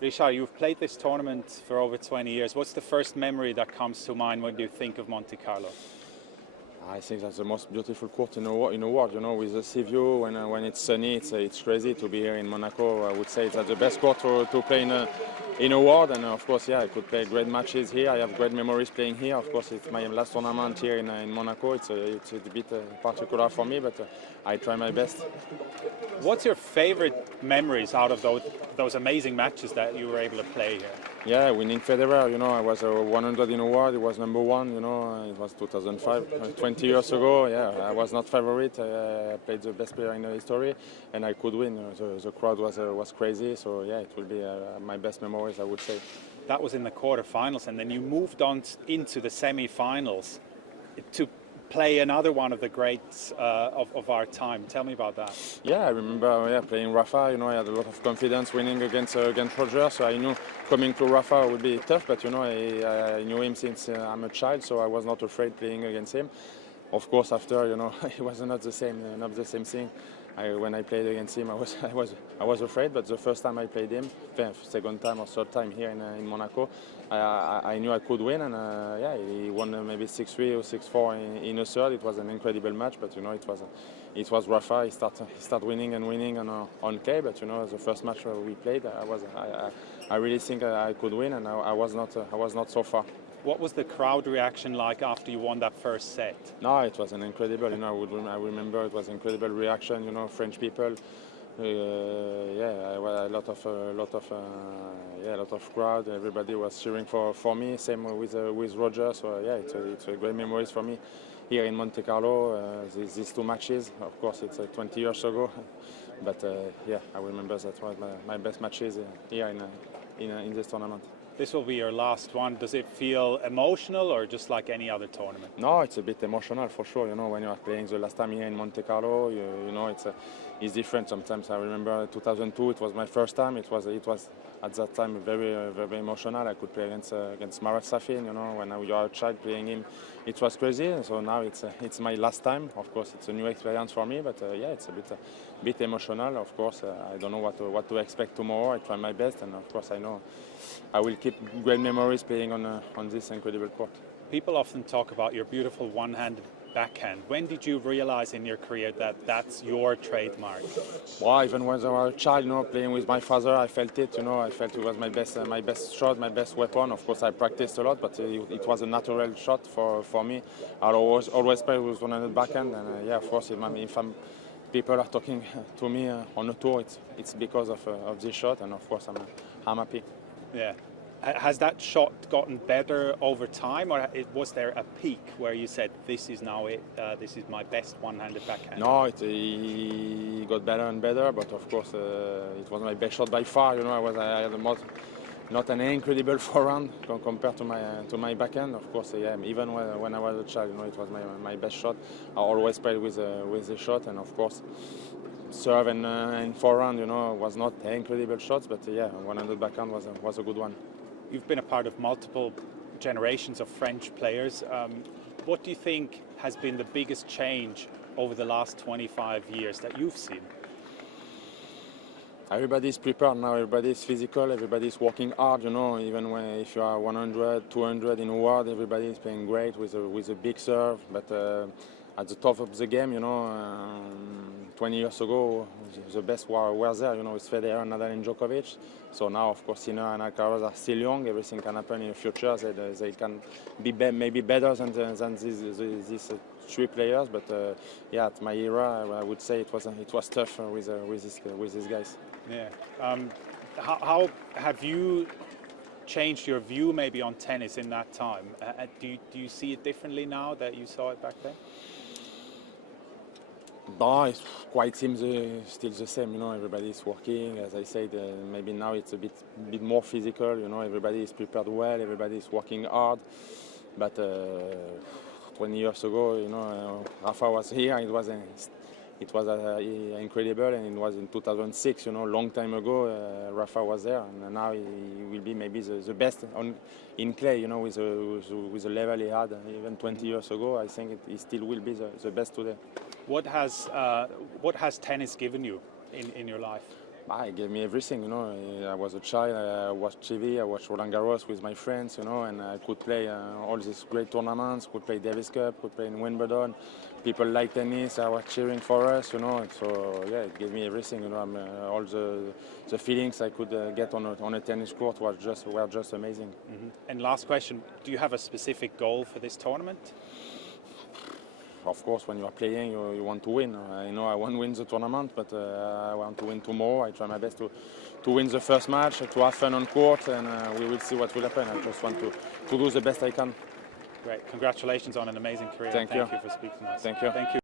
Richard, you've played this tournament for over 20 years. What's the first memory that comes to mind when you think of Monte Carlo? I think that's the most beautiful court in the world. You know, with the sea view, when it's sunny, it's crazy to be here in Monaco. I would say it's the best court to play in a world. And of course, yeah, I could play great matches here. I have great memories playing here. Of course, it's my last tournament here in Monaco. It's a bit particular for me, but I try my best. What's your favorite memories out of those amazing matches that you were able to play here? Yeah, winning Federer, you know, I was 100 in a world, it was number one, you know, it was 2005, 20 years ago, yeah, I was not favorite, I played the best player in the history, and I could win, the crowd was crazy, so yeah, it will be my best memories, I would say. That was in the quarterfinals, and then you moved on into the semi-finals to play another one of the greats of our time. Tell me about that. Yeah, I remember playing Rafa. You know, I had a lot of confidence winning against Roger, so I knew coming to Rafa would be tough. But you know, I knew him since I'm a child, so I was not afraid playing against him. Of course, after, you know, it was not the same thing. When I played against him, I was afraid. But the first time I played him, second time or third time here in Monaco, I knew I could win, and yeah, he won maybe 6-3 or 6-4 in a third. It was an incredible match, but you know, it was Rafa. He started winning on clay. But you know, the first match we played, I really think I could win, and I was not so far. What was the crowd reaction like after you won that first set? No, it was an incredible. You know, I remember it was an incredible reaction. You know, French people. Yeah, a lot of crowd. Everybody was cheering for me. Same with Roger. So yeah, it's a great memories for me here in Monte Carlo. These two matches. Of course, it's 20 years ago, but yeah, I remember that was my best matches here in this tournament. This will be your last one. Does it feel emotional or just like any other tournament? No, it's a bit emotional for sure. You know, when you are playing the last time here in Monte Carlo, you know, it's different. Sometimes I remember 2002. It was my first time. It was at that time very emotional. I could play against Marat Safin. You know, when you are a child playing him, it was crazy. So now it's my last time. Of course, it's a new experience for me. But yeah, it's a bit emotional. Of course, I don't know what to expect tomorrow. I try my best, and of course, I know I will keep great memories playing on this incredible court. People often talk about your beautiful one-handed backhand. When did you realize in your career that that's your trademark? Well, even when I was a child, you know, playing with my father, I felt it. You know, I felt it was my best shot, my best weapon. Of course, I practiced a lot, but it was a natural shot for me. I always play with one-handed backhand, and yeah, of course, if people are talking to me on a tour, it's because of this shot, and of course, I'm happy. Yeah. Has that shot gotten better over time, or was there a peak where you said, this is now it, this is my best one-handed backhand? No, it got better and better, but of course it was my best shot by far. You know, I had not an incredible forehand compared to my backhand. Of course, yeah, even when I was a child, you know, it was my best shot. I always played with the shot, and of course, serve and forehand, you know, was not incredible shots, but yeah, one-handed backhand was a good one. You've been a part of multiple generations of French players. What do you think has been the biggest change over the last 25 years that you've seen? Everybody's prepared now, everybody's physical, everybody's working hard, you know, even if you are 100, 200 in a world, everybody's playing great with a big serve, but at the top of the game, you know, 20 years ago, the best were there, you know, with Federer, Nadal and Djokovic. So now, of course, Sinner and Alcaraz are still young. Everything can happen in the future. They can be maybe better than these three players. But yeah, at my era, I would say it was tough with these guys. Yeah. How have you changed your view maybe on tennis in that time? Do you see it differently now that you saw it back then? No, it quite seems still the same. You know, everybody is working. As I said, maybe now it's a bit more physical. You know, everybody is prepared well. Everybody is working hard. But 20 years ago, you know, Rafa was here. It was incredible, and it was in 2006. You know, long time ago, Rafa was there, and now he will be maybe the best in clay. You know, with the level he had even 20 years ago. I think he still will be the best today. What has tennis given you in your life? It gave me everything, you know. I was a child, I watched TV, I watched Roland Garros with my friends, you know, and I could play all these great tournaments, could play Davis Cup, could play in Wimbledon. People like tennis, I was cheering for us, you know. So yeah, it gave me everything, you know. All the feelings I could get on a tennis court were just amazing. Mm-hmm. And last question, do you have a specific goal for this tournament? Of course, when you are playing, you want to win. I know I won't win the tournament, but I want to win tomorrow. I try my best to win the first match, to have fun on court, and we will see what will happen. I just want to do the best I can. Great. Congratulations on an amazing career. Thank you For speaking to us. Thank you. Thank you.